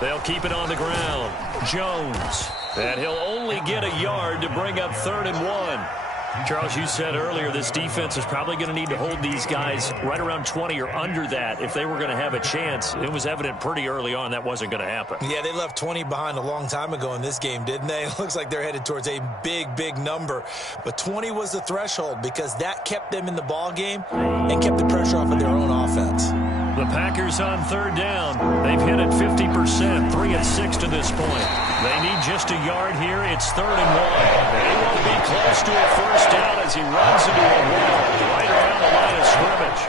They'll keep it on the ground. Jones. And he'll only get a yard to bring up 3rd and 1. Charles, you said earlier this defense is probably going to need to hold these guys right around 20 or under that if they were going to have a chance. It was evident pretty early on that wasn't going to happen. Yeah, they left 20 behind a long time ago in this game, didn't they? It looks like they're headed towards a big, big number. But 20 was the threshold because that kept them in the ball game and kept the pressure off of their own offense. The Packers on 3rd down. They've hit it 50%, 3 and 6 to this point. They need just a yard here. It's 3rd and 1. And he won't be close to a 1st down as he runs into a wall right around the line of scrimmage.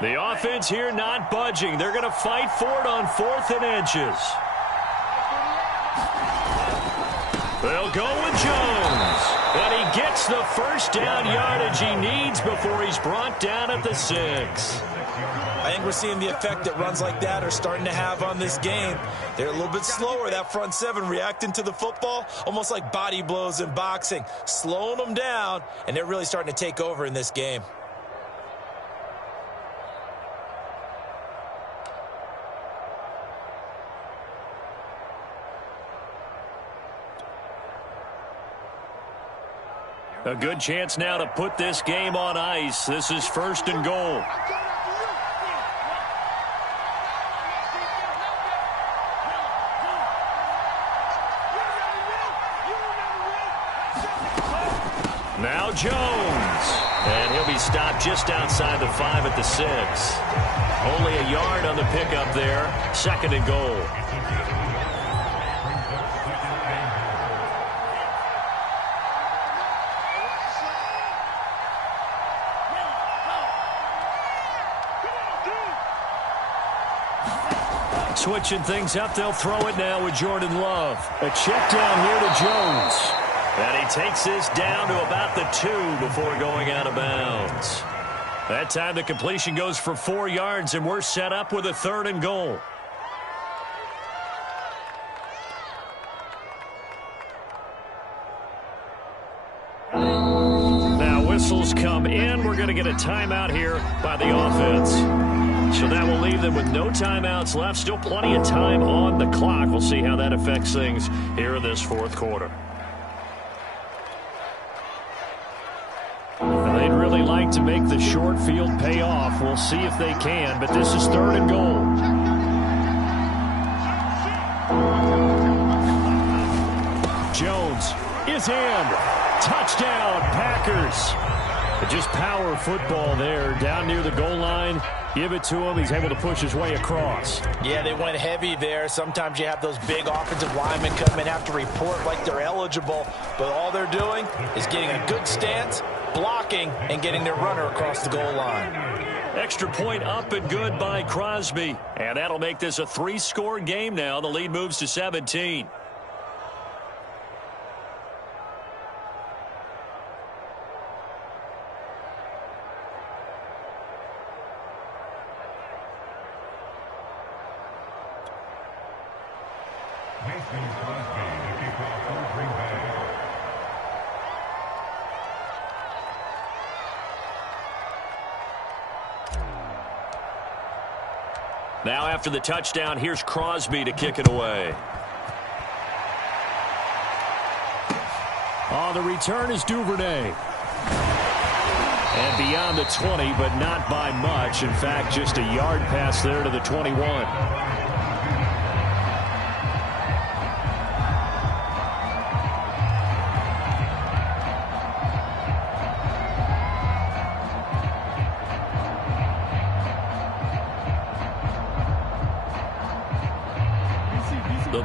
The offense here not budging. They're going to fight for it on 4th and inches. They'll go with Jones. And he gets the 1st down yardage he needs before he's brought down at the 6. I think we're seeing the effect that runs like that are starting to have on this game. They're a little bit slower, that front 7, reacting to the football, almost like body blows in boxing, slowing them down, and they're really starting to take over in this game. A good chance now to put this game on ice. This is 1st and goal. Now Jones. And he'll be stopped just outside the 5 at the 6. Only a yard on the pickup there. 2nd and goal. Switching things up, they'll throw it now with Jordan Love. A check down here to Jones. And he takes this down to about the 2 before going out of bounds. That time the completion goes for 4 yards, and we're set up with a 3rd and goal. Now whistles come in. We're going to get a timeout here by the offense. So that will leave them with no timeouts left. Still plenty of time on the clock. We'll see how that affects things here in this 4th quarter. Now they'd really like to make the short field pay off. We'll see if they can, but this is 3rd and goal. Jones is in. Touchdown, Packers. Just power football there down near the goal line. Give it to him. He's able to push his way across. Yeah, they went heavy there. Sometimes you have those big offensive linemen come in, have to report like they're eligible, but all they're doing is getting a good stance, blocking, and getting their runner across the goal line. Extra point up and good by Crosby. And that'll make this a 3-score game now. The lead moves to 17. Now after the touchdown, here's Crosby to kick it away. On the return is Duvernay. And beyond the 20, but not by much. In fact, just a yard pass there to the 21.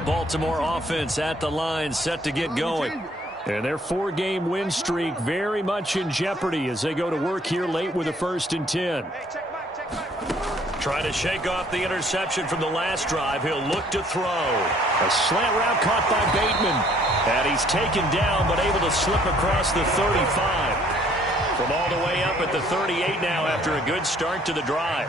Baltimore offense at the line, set to get going. And their 4-game win streak very much in jeopardy as they go to work here late with a 1st and 10. Trying to shake off the interception from the last drive. He'll look to throw. A slant route caught by Bateman. And he's taken down but able to slip across the 35. From all the way up at the 38 now after a good start to the drive.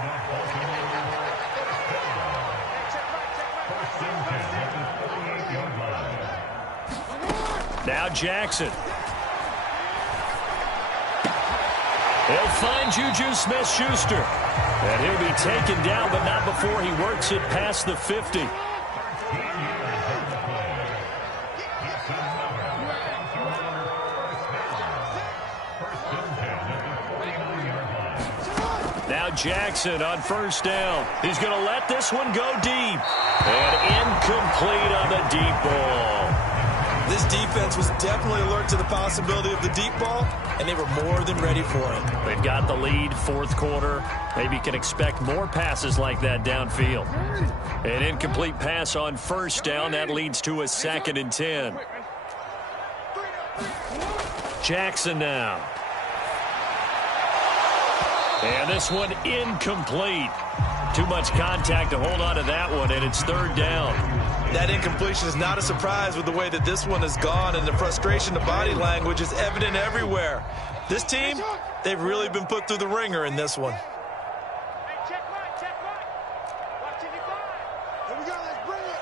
Now Jackson. He'll find Juju Smith-Schuster. And he'll be taken down, but not before he works it past the 50. Now Jackson on 1st down. He's going to let this one go deep. And incomplete on the deep ball. This defense was definitely alert to the possibility of the deep ball, and they were more than ready for it. They've got the lead, 4th quarter. Maybe can expect more passes like that downfield. An incomplete pass on 1st down. That leads to a 2nd and 10. Jackson now. And this one incomplete. Too much contact to hold on to that one, and it's 3rd down. That incompletion is not a surprise with the way that this one has gone, and the frustration, the body language is evident everywhere. This team, they've really been put through the ringer in this one. Check right. Watch it, you got it. Here we go, let's bring it.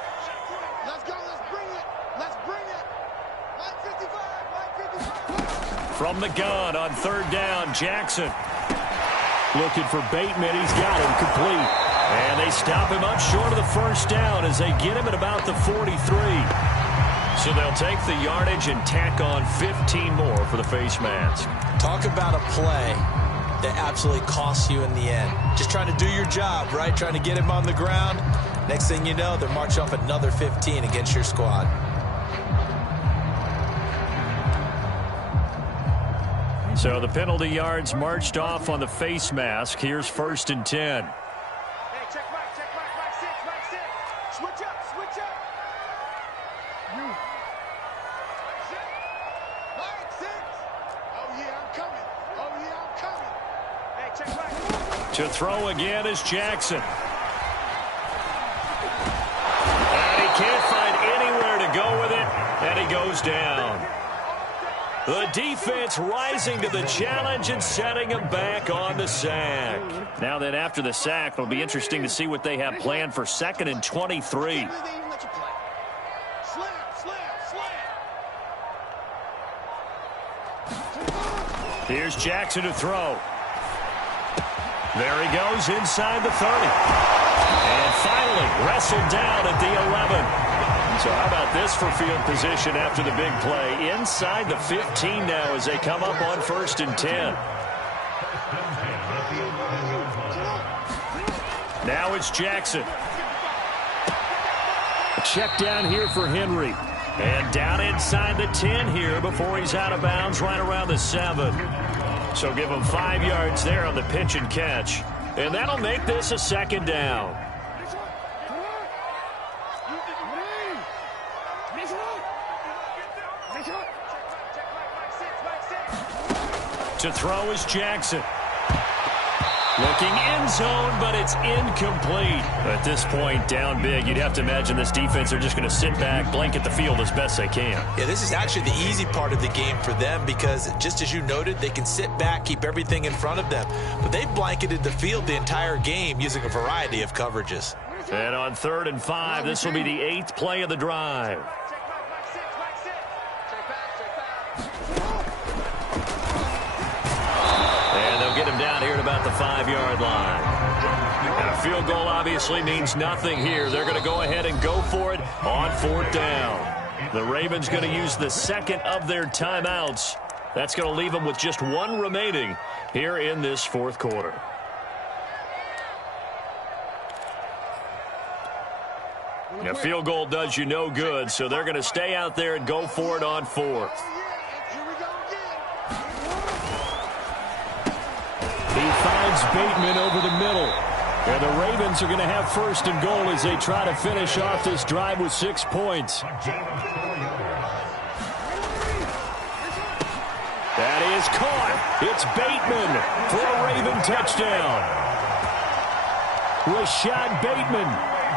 Let's go, let's bring it. Line 55. From the gun on 3rd down, Jackson. Looking for Bateman. He's got him complete. And they stop him up short of the 1st down as they get him at about the 43. So they'll take the yardage and tack on 15 more for the face mask. Talk about a play that absolutely costs you in the end. Just trying to do your job, right? Trying to get him on the ground. Next thing you know, they're marching off another 15 against your squad. So the penalty yards marched off on the face mask. Here's 1st and 10. Hey, check Mike, Mike 6. Switch up. You. Mike 6. Oh, yeah, I'm coming. Hey, check Mike. To throw again is Jackson. And he can't find anywhere to go with it, and he goes down. The defense rising to the challenge and setting him back on the sack. Now then, after the sack, it'll be interesting to see what they have planned for 2nd and 23. Here's Jackson to throw. There he goes inside the 30. And finally wrestled down at the 11. So how about this for field position after the big play? Inside the 15 now as they come up on 1st and 10. Now it's Jackson. A check down here for Henry. And down inside the 10 here before he's out of bounds right around the 7. So give him 5 yards there on the pitch and catch. And that'll make this a 2nd down. To throw is Jackson. Looking end zone, but it's incomplete. At this point, down big, you'd have to imagine this defense are just going to sit back, blanket the field as best they can. Yeah, this is actually the easy part of the game for them because, just as you noted, they can sit back, keep everything in front of them. But they've blanketed the field the entire game using a variety of coverages. And on 3rd and 5, this will be the 8th play of the drive. Get him down here at about the 5-yard line. And a field goal obviously means nothing here. They're going to go ahead and go for it on 4th down. The Ravens going to use the 2nd of their timeouts. That's going to leave them with just 1 remaining here in this 4th quarter. A field goal does you no good, so they're going to stay out there and go for it on 4th. He finds Bateman over the middle. And the Ravens are going to have 1st and goal as they try to finish off this drive with 6 points. That is caught. It's Bateman for a Raven touchdown. Rashad Bateman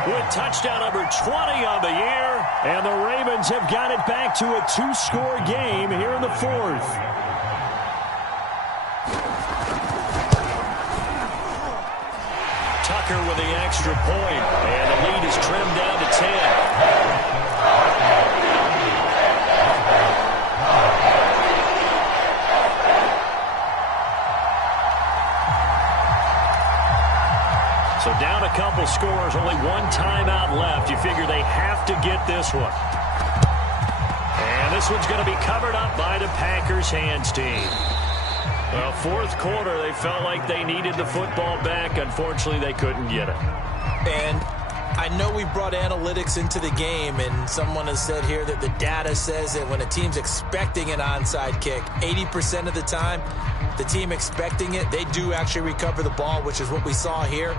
with touchdown number 20 on the year. And the Ravens have got it back to a 2-score game here in the 4th. Tucker with the extra point, and the lead is trimmed down to 10. So down a couple scores, only 1 timeout left. You figure they have to get this one. And this one's going to be covered up by the Packers hands team. Well, 4th quarter, they felt like they needed the football back. Unfortunately, they couldn't get it. And I know we brought analytics into the game, and someone has said here that the data says that when a team's expecting an onside kick, 80% of the time, the team expecting it, they do actually recover the ball, which is what we saw here.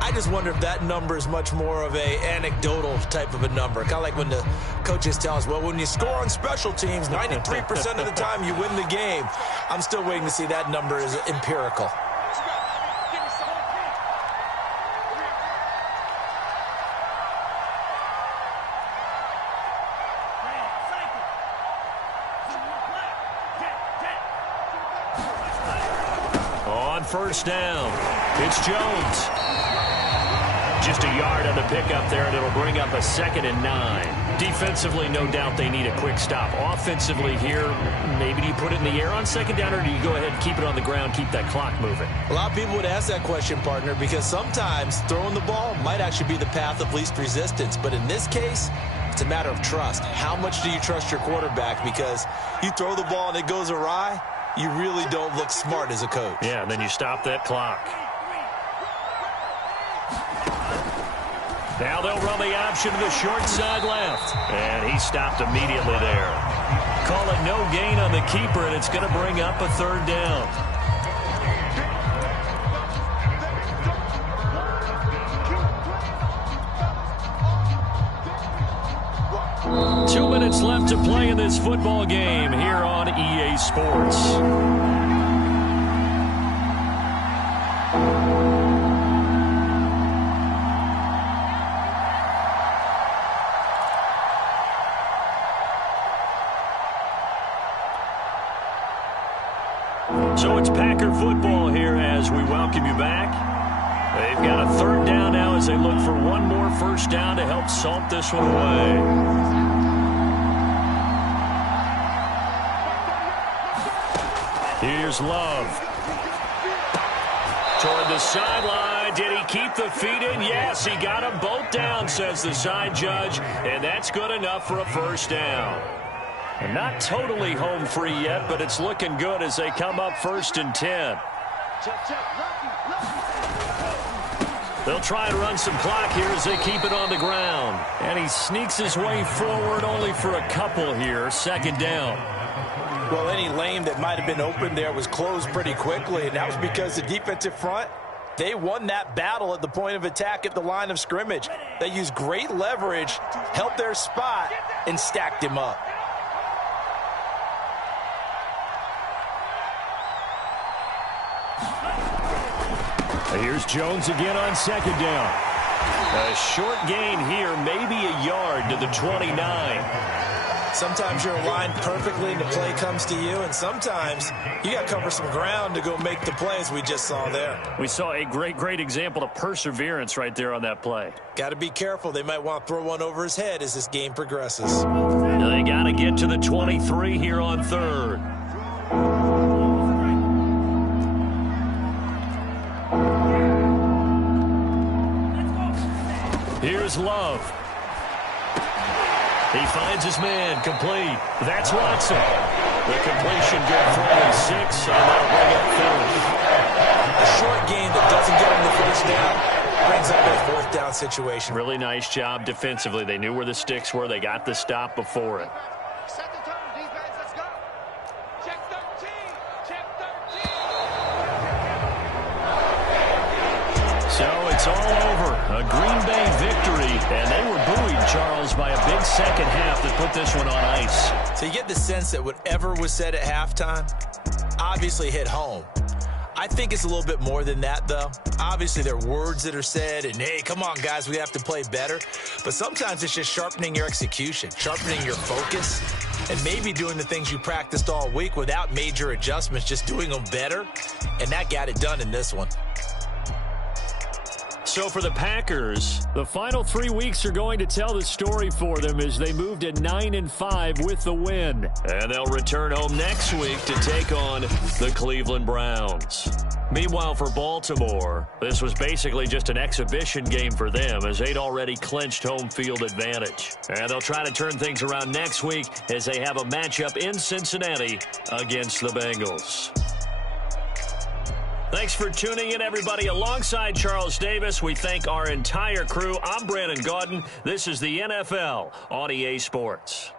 I just wonder if that number is much more of a anecdotal type of a number. Kind of like when the coaches tell us, well, when you score on special teams, 93% of the time you win the game. I'm still waiting to see that number is empirical. On 1st down, it's Jones. Just a yard on the pickup there, and it'll bring up a 2nd and 9. Defensively, no doubt they need a quick stop. Offensively here, maybe do you put it in the air on 2nd down, or do you go ahead and keep it on the ground, keep that clock moving? A lot of people would ask that question, partner, because sometimes throwing the ball might actually be the path of least resistance. But in this case, it's a matter of trust. How much do you trust your quarterback? Because you throw the ball and it goes awry, you really don't look smart as a coach. Yeah, and then you stop that clock. Now they'll run the option to the short side left. And he stopped immediately there. Call it no gain on the keeper, and it's going to bring up a third down. Two minutes left to play in this football game here on EA Sports. So it's Packer football here as we welcome you back. They've got a third down now as they look for one more first down to help salt this one away. Here's Love. Toward the sideline. Did he keep the feet in? Yes, he got them both down, says the side judge. And that's good enough for a first down. And not totally home free yet, but it's looking good as they come up 1st and 10. They'll try and run some clock here as they keep it on the ground. And he sneaks his way forward only for a couple here. 2nd down. Well, any lane that might have been open there was closed pretty quickly, and that was because the defensive front, they won that battle at the point of attack at the line of scrimmage. They used great leverage, held their spot, and stacked him up. Here's Jones again on 2nd down. A short gain here, maybe a yard to the 29. Sometimes you're aligned perfectly and the play comes to you, and sometimes you got to cover some ground to go make the plays we just saw there. We saw a great example of perseverance right there on that play. Got to be careful. They might want to throw one over his head as this game progresses. They got to get to the 23 here on 3rd. Here's Love. He finds his man, complete. That's Watson. The completion good for only 6, and that'll bring up 4th. A short game that doesn't get him the first down brings up a 4th down situation. Really nice job defensively. They knew where the sticks were. They got the stop before it. Set the tone, defense. Let's go. Check 13. Check 13. So it's all over. A Green Bay victory, and they were buoyed, Charles, by a big second half that put this one on ice. So you get the sense that whatever was said at halftime obviously hit home. I think it's a little bit more than that, though. Obviously, there are words that are said, and, hey, come on, guys, we have to play better. But sometimes it's just sharpening your execution, sharpening your focus, and maybe doing the things you practiced all week without major adjustments, just doing them better. And that got it done in this one. So for the Packers, the final 3 weeks are going to tell the story for them as they move to 9-5 with the win. And they'll return home next week to take on the Cleveland Browns. Meanwhile, for Baltimore, this was basically just an exhibition game for them as they'd already clinched home field advantage. And they'll try to turn things around next week as they have a matchup in Cincinnati against the Bengals. Thanks for tuning in, everybody. Alongside Charles Davis, we thank our entire crew. I'm Brandon Gaudin. This is the NFL on EA Sports.